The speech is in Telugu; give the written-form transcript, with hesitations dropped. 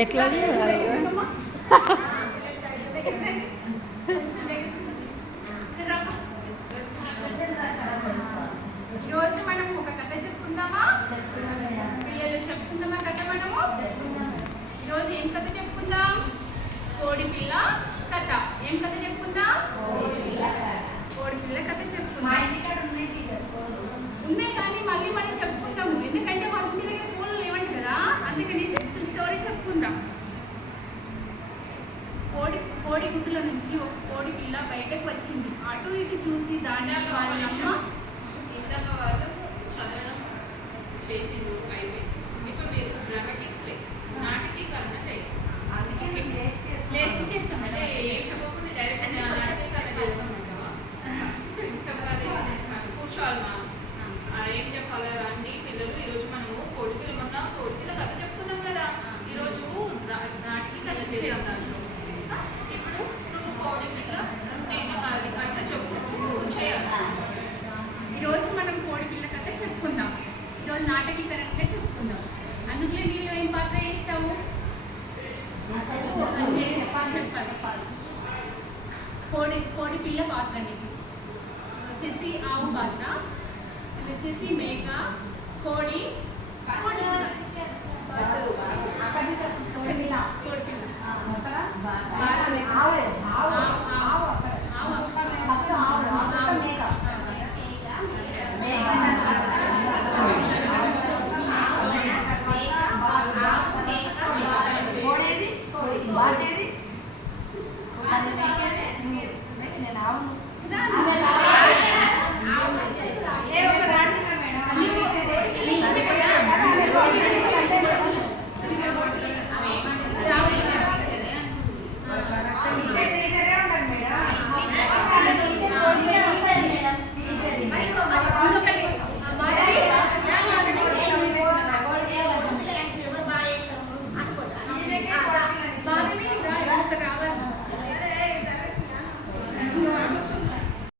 ఎట్లా ఈరోజు మనం ఒక కథ చెప్పుకుందామా? పిల్లలు చెప్పుకుందామా కథ మనము? ఈరోజు ఏం కథ చెప్పుకుందాం? కోడి పిల్ల కథ. ఏం కథ చెప్పుకుందాం? కోడి పిల్ల కథ చెప్పుకుందాం. ఉన్నాయి కానీ మళ్ళీ మనం చెప్పుకుంటాము, ఎందుకంటే వాళ్ళ ఇంటి దగ్గర పూలు లేవంట కదా, అందుకని స్టోరీ చెప్పుకుందాం. కోడి గుడ్డుల నుంచి ఒక కోడి పిల్ల బయటకు వచ్చింది. అటు ఇటు చూసి దాని వాళ్ళమ్మ వాళ్ళు చదవడం చేసిండు అయిపోయి. ఇప్పుడు మీరు డ్రామాటిక్ ప్లే నాటకీకరణ చేయాలి. అంటే ఏం చెప్పకుండా డైరెక్ట్ నాటకీకరణ చేస్తామంటావా? కూర్చోవాలమ్మా. ఏం చెప్పాలి అండి పిల్లలు? ఈరోజు మనము కోడిపిల్ల కథ చెప్పుకున్నాం కదా, ఈరోజు నాటకీకరణ చేద్దాం. దాంట్లో ఇప్పుడు నువ్వు కోడిపిల్ల, నేను అది అట్లా చెప్పు చేయాలి. ఈరోజు మనం కోడి పిల్ల కథ చెప్పుకుందాం. ఈరోజు నాటకీకరణగా చెప్పుకుందాం. అందులో నీవు ఏం పాత్ర చేస్తావు? చెప్పాలి. కోడి పిల్ల పాత్ర నీకు వచ్చేసి ఆవు పాత్ర, ఇది వచ్చేసి మేక, కోడి